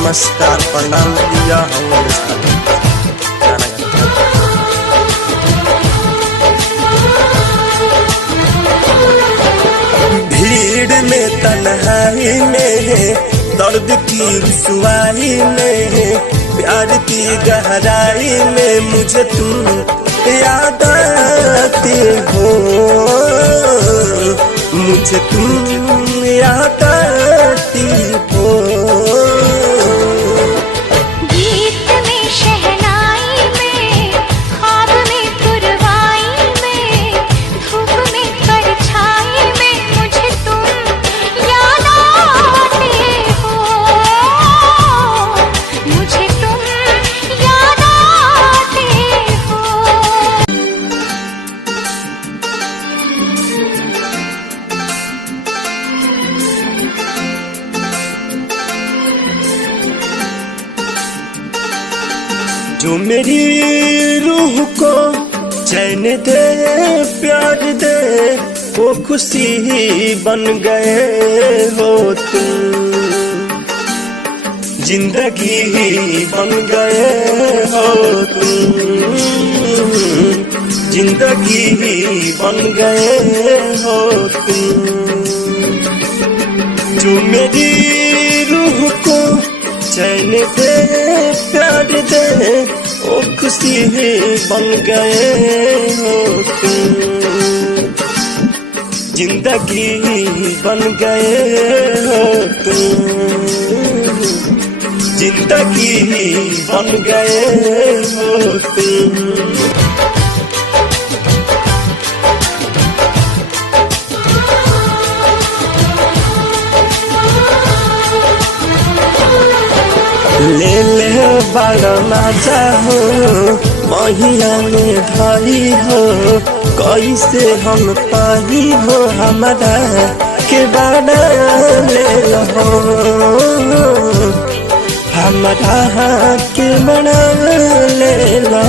नमस्कार प्रणाम किया हूँ। भीड़ में तन्हाई में दर्द की रुसवाई में प्यार की गहराई में मुझे तुम याद आती हो, मुझे तुम याद आती हो। गीत में शहनाई में ख्वाब में पुरवाई में धूप में परछाई में मुझे तुम याद आते हो, मुझे तुम याद आते हो। जो मेरी रूह को चैन दे प्यार दे वो खुशी बन गए हो तुम, जिंदगी बन गए हो तुम, जिंदगी बन गए हो तुम। जो मेरी रूह को चैन दे प्यार दे ओ खुशी बन गए हो तुम, जिंदगी बन गए हो तुम, जिंदगी बन गए हो तुम। ले ले बड़ा मजा हो महिया में भाई हो, कैसे हम पाही हो हमारा के बड़ा ले लो, हमारा के बड़ा ले लो।